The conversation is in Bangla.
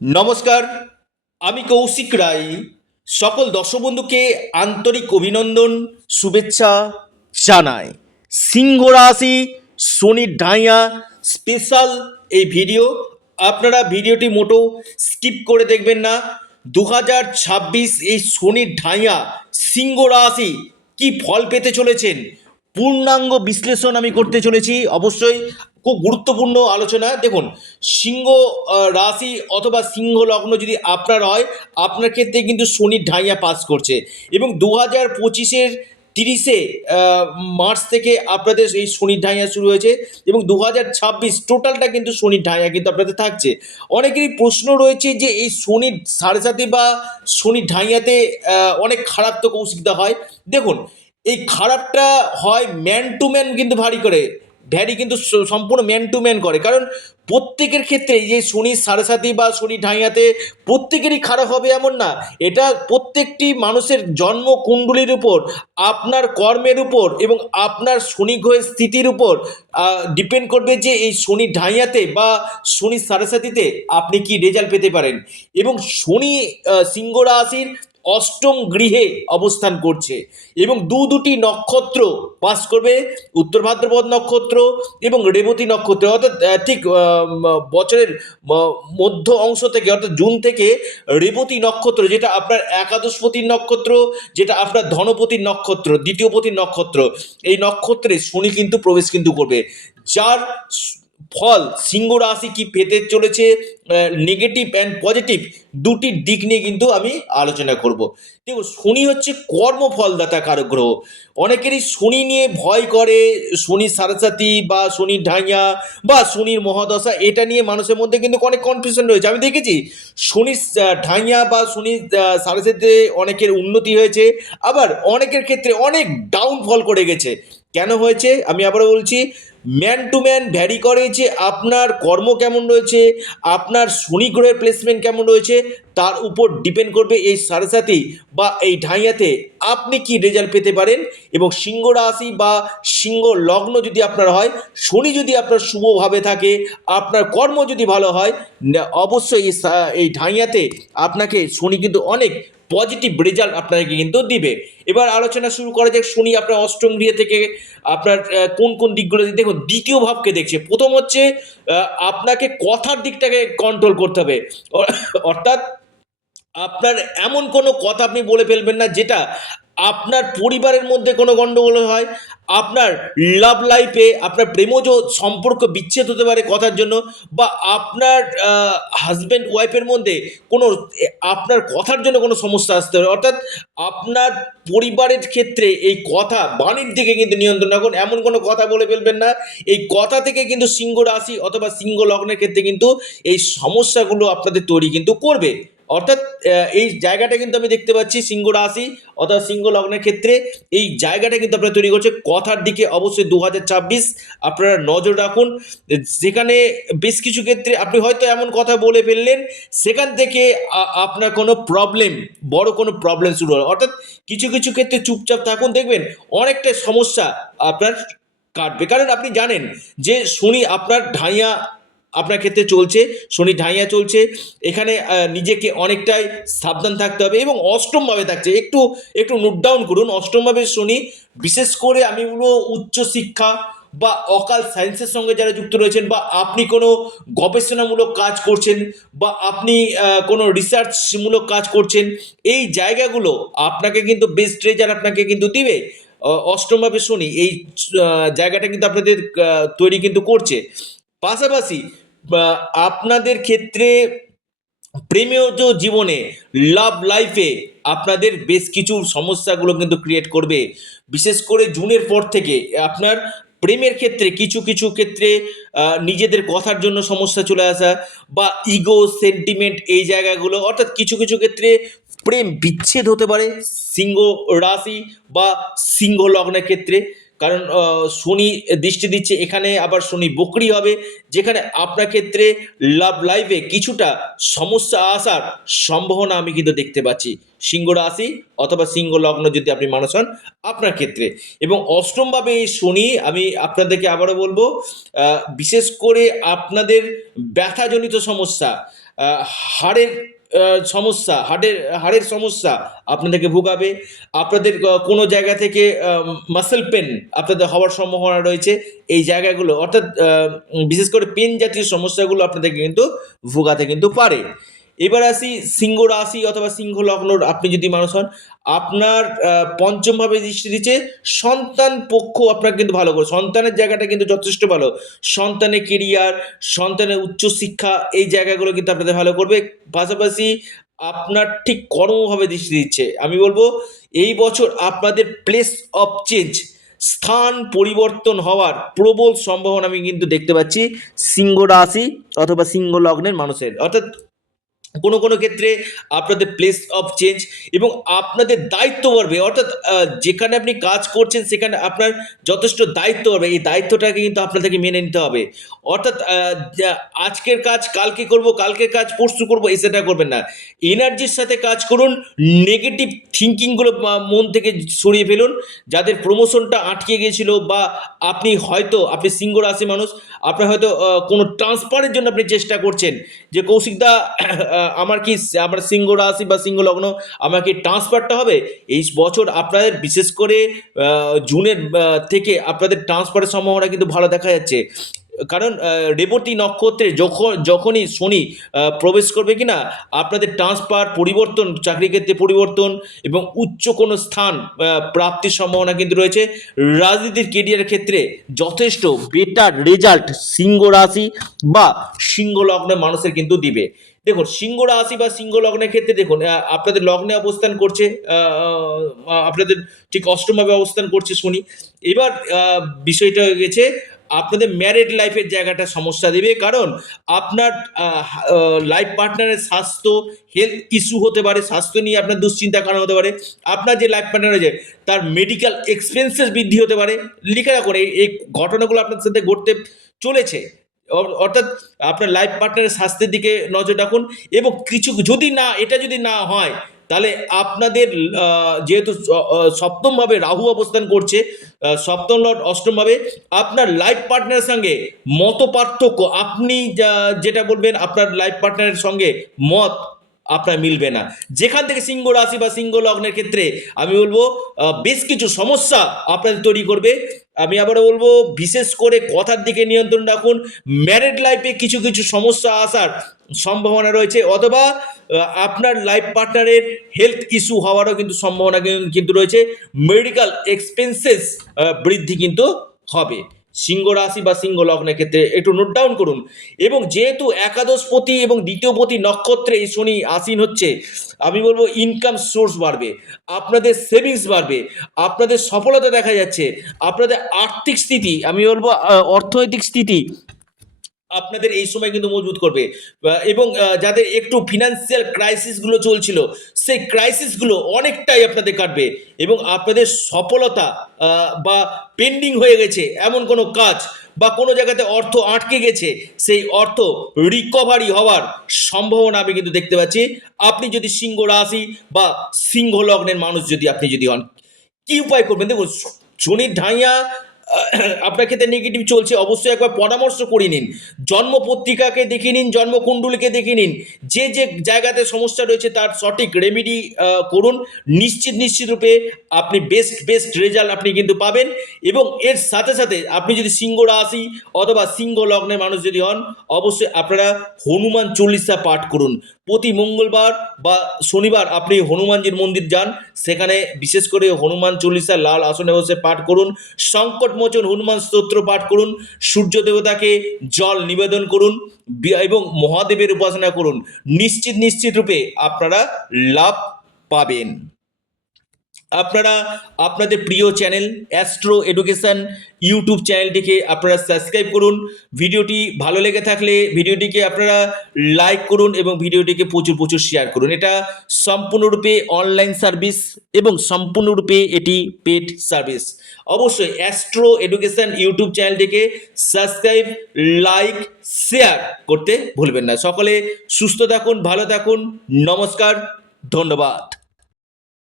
নমস্কার, আমি কৌশিক রায়। সকল দর্শক বন্ধুকে আন্তরিক অভিনন্দন, শুভেচ্ছা জানাই। সিংহ রাশি শনির ডাইয়া স্পেশাল এই ভিডিও আপনারা ভিডিওটি মোটো স্কিপ করে দেখবেন না। দু হাজার ছাব্বিশ এই শনির ঢাইয়া সিংহ রাশি কি ফল পেতে চলেছেন? পূর্ণাঙ্গ বিশ্লেষণ আমি করতে চলেছি। অবশ্যই খুব গুরুত্বপূর্ণ আলোচনা। দেখুন, সিংহ রাশি অথবা সিংহ লগ্ন যদি আপনার হয়, আপনার ক্ষেত্রে কিন্তু শনির ঢাইয়া পাস করছে। এবং দু হাজার পঁচিশের তিরিশে মার্চ থেকে আপনাদের এই শনির ঢাইয়া শুরু হয়েছে এবং দু হাজার ছাব্বিশ টোটালটা কিন্তু শনির ঢাইয়া কিন্তু আপনাদের থাকছে। অনেকেরই প্রশ্ন রয়েছে যে এই শনির সাড়ে সাথে বা শনির ঢাইয়াতে অনেক খারাপ তো কৌশিকতা হয়। দেখুন, এই খারাপটা হয় ম্যান টু ম্যান কিন্তু ভারী করে। ভ্যারি কিন্তু সম্পূর্ণ ম্যান টু ম্যান করে। কারণ প্রত্যেকের ক্ষেত্রে যে শনি সাড়ে বা শনি ঢাইয়াতে প্রত্যেকেরই খারাপ হবে এমন না। এটা প্রত্যেকটি মানুষের জন্ম কুণ্ডলীর উপর, আপনার কর্মের উপর এবং আপনার শনি গ্রহের স্থিতির উপর ডিপেন্ড করবে যে এই শনি ঢাইয়াতে বা শনি সাড়ে সাথীতে আপনি কি রেজাল্ট পেতে পারেন। এবং শনি সিংহ রাশির অষ্টম গৃহে অবস্থান করছে এবং দু দুটি নক্ষত্র পাস করবে, উত্তর ভাদ্রপদ নক্ষত্র এবং রেবতী নক্ষত্র। অর্থাৎ ঠিক বছরের মধ্য অংশ থেকে, অর্থাৎ জুন থেকে রেবতী নক্ষত্র, যেটা আপনার একাদশপতির নক্ষত্র, যেটা আপনার ধনপতির নক্ষত্র, দ্বিতীয়পতির নক্ষত্র, এই নক্ষত্রে শনি কিন্তু প্রবেশ কিন্তু করবে। যার ফল, সিংহ রাশি কি পেতে চলেছে? নেগেটিভ অ্যান্ড পজিটিভ দুটি দিক নিয়ে কিন্তু আমি আলোচনা করব। দেখো, শনি হচ্ছে কর্মফলদাতা কারক গ্রহ। অনেকেরই শনি নিয়ে ভয় করে শনি সারসাতি বা শনির ঢাইয়া বা শনির মহাদশা, এটা নিয়ে মানুষের মধ্যে কিন্তু অনেক কনফিউশন রয়েছে। আমি দেখেছি শনির ঢাইয়া বা শনির সারসাতিতে অনেকের উন্নতি হয়েছে, আবার অনেকের ক্ষেত্রে অনেক ডাউনফল করে গেছে। কেন হয়েছে? আমি আবারও বলছি ম্যান টু ম্যান ভ্যারি করে যে আপনার কর্ম কেমন রয়েছে, আপনার শনি গ্রহের প্লেসমেন্ট কেমন রয়েছে, তার উপর ডিপেন্ড করবে এই সারসাথী বা এই ঢাইয়াতে আপনি কি রেজাল্ট পেতে পারেন এবং সিংহ রাশি বা সিংহ লগ্ন যদি আপনার হয়, শনি যদি আপনার শুভভাবে থাকে, আপনার কর্ম যদি ভালো হয় অবশ্যই এই ঢাইয়াতে আপনাকে শনি কিন্তু অনেক পজিটিভ রেজাল্ট আপনাকে কিন্তু দিবে। এবার আলোচনা শুরু করা যাক, শুনি আপনার অষ্টম গৃহ থেকে আপনার কোন কোন দিকগুলো দেখুন, দ্বিতীয় ভাবকে দেখছে। প্রথম হচ্ছে আপনাকে কথার দিকটাকে কন্ট্রোল করতে হবে। অর্থাৎ আপনার এমন কোনো কথা আপনি বলে ফেলবেন না, যেটা আপনার পরিবারের মধ্যে কোনো গণ্ডগোল হয়, আপনার লাভ লাইফে আপনার প্রেমজ সম্পর্ক বিচ্ছেদ হতে পারে কথার জন্য, বা আপনার হাজব্যান্ড ওয়াইফের মধ্যে কোনো, আপনার কথার জন্য কোনো সমস্যা আসতে পারে। অর্থাৎ আপনার পরিবারের ক্ষেত্রে এই কথা বাণীর দিকে কিন্তু নিয়ন্ত্রণ রাখুন। এমন কোনো কথা বলে ফেলবেন না। এই কথা থেকে কিন্তু সিংহ রাশি অথবা সিংহ লগ্নের ক্ষেত্রে কিন্তু এই সমস্যাগুলো আপনাদের তৈরি কিন্তু করবে। অর্থাৎ এই জায়গাটা কিন্তু আমি দেখতে পাচ্ছি সিংহ রাশি, অর্থাৎ সিংহ লগ্নের ক্ষেত্রে এই জায়গাটা কিন্তু আপনারা তৈরি করছে। কথার দিকে অবশ্যই দু হাজার ছাব্বিশ আপনারা নজর রাখুন। যেখানে বেশ কিছু ক্ষেত্রে আপনি হয়তো এমন কথা বলে ফেললেন, সেখান থেকে আপনার কোনো প্রবলেম বড় কোনো প্রবলেম শুরু হলো। অর্থাৎ কিছু কিছু ক্ষেত্রে চুপচাপ থাকুন, দেখবেন অনেকটা সমস্যা আপনার কাটবে। কারণ আপনি জানেন যে শনি আপনার ঢাইয়া আপনার ক্ষেত্রে চলছে, শনি ঢাইয়া চলছে, এখানে নিজেকে অনেকটাই সাবধান থাকতে হবে এবং অষ্টমভাবে থাকছে, একটু একটু নোট ডাউন করুন, অষ্টমভাবে শনি, বিশেষ করে আমি বলব উচ্চশিক্ষা বা অকাল সায়েন্সের সঙ্গে যারা যুক্ত রয়েছেন বা আপনি কোনো গবেষণামূলক কাজ করছেন বা আপনি কোনো রিসার্চমূলক কাজ করছেন, এই জায়গাগুলো আপনাকে কিন্তু বেস্ট রেজাল্ট আপনাকে কিন্তু দিবে অষ্টমভাবে শনি, এই জায়গাটা কিন্তু আপনাদের তৈরি কিন্তু করছে। পাশাপাশি আপনাদের ক্ষেত্রে প্রেমীয় জীবনে লাভ লাইফে আপনাদের বেশ কিছু সমস্যাগুলো কিন্তু ক্রিয়েট করবে। বিশেষ করে জুনের পর থেকে আপনার প্রেমের ক্ষেত্রে কিছু কিছু ক্ষেত্রে নিজেদের কথার জন্য সমস্যা চলে আসা বা ইগো সেন্টিমেন্ট এই জায়গাগুলো, অর্থাৎ কিছু কিছু ক্ষেত্রে প্রেম বিচ্ছেদ হতে পারে। সিংহ রাশি বা সিংহ লগ্নের ক্ষেত্রে কারণ শনি দৃষ্টি দিচ্ছে, এখানে আবার শনি বকরি হবে, যেখানে আপনার ক্ষেত্রে লাভ লাইফে কিছুটা সমস্যা আসার সম্ভাবনা আমি কিন্তু দেখতে পাচ্ছি। সিংহ রাশি অথবা সিংহ লগ্ন যদি আপনি মানুষ হন, আপনার ক্ষেত্রে। এবং অষ্টমভাবে এই শনি, আমি আপনাদেরকে আবারও বলব বিশেষ করে আপনাদের ব্যথাজনিত সমস্যা হাড়ের সমস্যা হাড়ের হাড়ের সমস্যা আপনাদেরকে ভোগাবে। আপনাদের কোনো জায়গা থেকে মাসেল পেন আপনাদের হওয়ার সম্ভাবনা রয়েছে। এই জায়গাগুলো, অর্থাৎ বিশেষ করে পেন জাতীয় সমস্যাগুলো আপনাদেরকে কিন্তু ভোগাতে কিন্তু পারে। এবার আসি সিংহ রাশি অথবা সিংহ লগ্নর আপনি যদি মানুষ হন, আপনার পঞ্চমভাবে দৃষ্টি দিচ্ছে সন্তান পক্ষ আপনার কিন্তু ভালো করে, সন্তানের জায়গাটা কিন্তু যথেষ্ট ভালো। সন্তানের কেরিয়ার সন্তানের উচ্চশিক্ষা এই জায়গাগুলো কিন্তু আপনাদের ভালো করবে। পাশাপাশি আপনার ঠিক কর্মভাবে দৃষ্টি দিচ্ছে। আমি বলব, এই বছর আপনাদের প্লেস অফ চেঞ্জ স্থান পরিবর্তন হওয়ার প্রবল সম্ভাবনা আমি কিন্তু দেখতে পাচ্ছি সিংহ রাশি অথবা সিংহ লগ্নের মানুষের। অর্থাৎ কোনো কোনো ক্ষেত্রে আপনাদের প্লেস অফ চেঞ্জ এবং আপনাদের দায়িত্ব বাড়বে। অর্থাৎ যেখানে আপনি কাজ করছেন, সেখানে আপনার যথেষ্ট দায়িত্ব বাড়বে। এই দায়িত্বটাকে কিন্তু আপনাদেরকে মেনে নিতে হবে। অর্থাৎ আজকের কাজ, কালকে করব, কালকের কাজ, পরশু করব, এই সেটা করবেন না। এনার্জির সাথে কাজ করুন নেগেটিভ থিঙ্কিংগুলো মন থেকে সরিয়ে ফেলুন। যাদের প্রমোশনটা আটকে গিয়েছিল বা আপনি হয়তো, আপনি সিংহ রাশি মানুষ, আপনার হয়তো কোনো ট্রান্সফারের জন্য আপনি চেষ্টা করছেন। যে কৌশিকদা আমার কি আমার সিংহ রাশি বা সিংহ লগ্ন আমার কি ট্রান্সফারটা হবে? এই বছর আপনাদের বিশেষ করে জুনের থেকে আপনাদের ট্রান্সফারের সম্ভাবনা কিন্তু ভালো দেখা যাচ্ছে। কারণ রেবতী নক্ষত্রে যখন, যখনই শনি প্রবেশ করবে কিনা, আপনাদের ট্রান্সফার পরিবর্তন, চাকরি ক্ষেত্রে পরিবর্তন এবং উচ্চ কোনো স্থান প্রাপ্তির সম্ভাবনা কিন্তু রয়েছে। রাজনীতির কেরিয়ারের ক্ষেত্রে যথেষ্ট বেটার রেজাল্ট সিংহ রাশি বা সিংহ লগ্নের মানুষের কিন্তু দিবে। দেখুন, সিংহ রাশি বা সিংহ লগ্নের ক্ষেত্রে দেখুন আপনাদের লগ্নে অবস্থান করছে আপনাদের ঠিক অষ্টমভাবে অবস্থান করছে শনি। এবার বিষয়টা হয়ে গেছে আপনাদের ম্যারিড লাইফের জায়গাটা সমস্যা দেবে। কারণ আপনার লাইফ পার্টনারের স্বাস্থ্য হেলথ ইস্যু হতে পারে, স্বাস্থ্য নিয়ে আপনার দুশ্চিন্তার কারণ হতে পারে। আপনার যে লাইফ পার্টনার রয়েছে, তার মেডিকেল এক্সপেন্সেস বৃদ্ধি হতে পারে। লিখে এই এই ঘটনাগুলো আপনার সাথে ঘটতে চলেছে। অর্থাৎ আপনার লাইফ পার্টনারের স্বাস্থ্যের দিকে নজর রাখুন এবং কিছু যদি না, এটা যদি না হয় তাহলে আপনাদের যেহেতু সপ্তমভাবে রাহু অবস্থান করছে সপ্তম লট অষ্টমভাবে আপনার লাইফ পার্টনারের সঙ্গে মত পার্থক্য আপনি যেটা বলবেন আপনার লাইফ পার্টনারের সঙ্গে মত আপনার মিলবে না। যেখান থেকে সিংহ রাশি বা সিংহ লগ্নের ক্ষেত্রে আমি বলব বেশ কিছু সমস্যা আপনাদের তৈরি করবে। আমি আবারও বলব, বিশেষ করে কথার দিকে নিয়ন্ত্রণ রাখুন। ম্যারেড লাইফে কিছু কিছু সমস্যা আসার সম্ভাবনা রয়েছে অথবা আপনার লাইফ পার্টনারের হেলথ ইস্যু হওয়ারও কিন্তু সম্ভাবনা কিন্তু রয়েছে। মেডিকেল এক্সপেন্সেস বৃদ্ধি কিন্তু হবে। সিংহ রাশি বা সিংহ লগ্নের ক্ষেত্রে একটু নোট ডাউন করুন। এবং যেহেতু একাদশপতি এবং দ্বিতীয়পতি নক্ষত্রে এই শনি আসীন হচ্ছে, আমি বলব ইনকাম সোর্স বাড়বে, আপনাদের সেভিংস বাড়বে, আপনাদের সফলতা দেখা যাচ্ছে, আপনাদের আর্থিক স্থিতি, আমি বলব অর্থনৈতিক স্থিতি আপনাদের এই সময় কিন্তু মজবুত করবে। এবং যাদের একটু ফিনান্সিয়াল ক্রাইসিসগুলো চলছিল, সেই ক্রাইসিসগুলো অনেকটাই আপনাদের কাটবে এবং আপনাদের সফলতা বা পেন্ডিং হয়ে গেছে এমন কোনো কাজ বা কোনো জায়গাতে অর্থ আটকে গেছে, সেই অর্থ রিকভারি হওয়ার সম্ভাবনা আমি কিন্তু দেখতে পাচ্ছি। আপনি যদি সিংহ রাশি বা সিংহ লগ্নের মানুষ যদি, আপনি যদি হন, কি উপায় করবেন? দেখুন শনির ঢাইয়া আপনার ক্ষেত্রে নেগেটিভ চলছে, অবশ্যই একবার পরামর্শ করে নিন। জন্ম পত্রিকাকে দেখে নিন জন্মকুণ্ডলীকে দেখে নিন। যে যে জায়গাতে সমস্যা রয়েছে তার সঠিক রেমেডি করুন। নিশ্চিত নিশ্চিত রূপে আপনি বেস্ট বেস্ট রেজাল্ট আপনি কিন্তু পাবেন। এবং এর সাথে সাথে আপনি যদি সিংহ রাশি অথবা সিংহ লগ্নের মানুষ যদি হন, অবশ্যই আপনারা হনুমান চল্লিশা পাঠ করুন। প্রতি মঙ্গলবার বা শনিবার আপনি হনুমানজির মন্দির যান। সেখানে বিশেষ করে হনুমান চল্লিশা লাল আসনে বসে পাঠ করুন, সংকটমোচন হনুমান স্তোত্র পাঠ করুন সূর্য দেবতাকে জল নিবেদন করুন এবং মহাদেবের উপাসনা করুন। নিশ্চিত নিশ্চিত রূপে আপনারা লাভ পাবেন। আপনারা আপনাদের প্রিয় চ্যানেল অ্যাস্ট্রো এডুকেশন ইউটিউব চ্যানেলটিকে আপনারা সাবস্ক্রাইব করুন। ভিডিওটি ভালো লেগে থাকলে ভিডিওটিকে আপনারা লাইক করুন এবং ভিডিওটিকে প্রচুর প্রচুর শেয়ার করুন। এটা সম্পূর্ণরূপে অনলাইন সার্ভিস এবং সম্পূর্ণরূপে এটি পেড সার্ভিস। অবশ্যই অ্যাস্ট্রো এডুকেশন ইউটিউব চ্যানেলটিকে সাবস্ক্রাইব, লাইক, শেয়ার করতে ভুলবেন না। সকলে সুস্থ থাকুন, ভালো থাকুন। নমস্কার, ধন্যবাদ।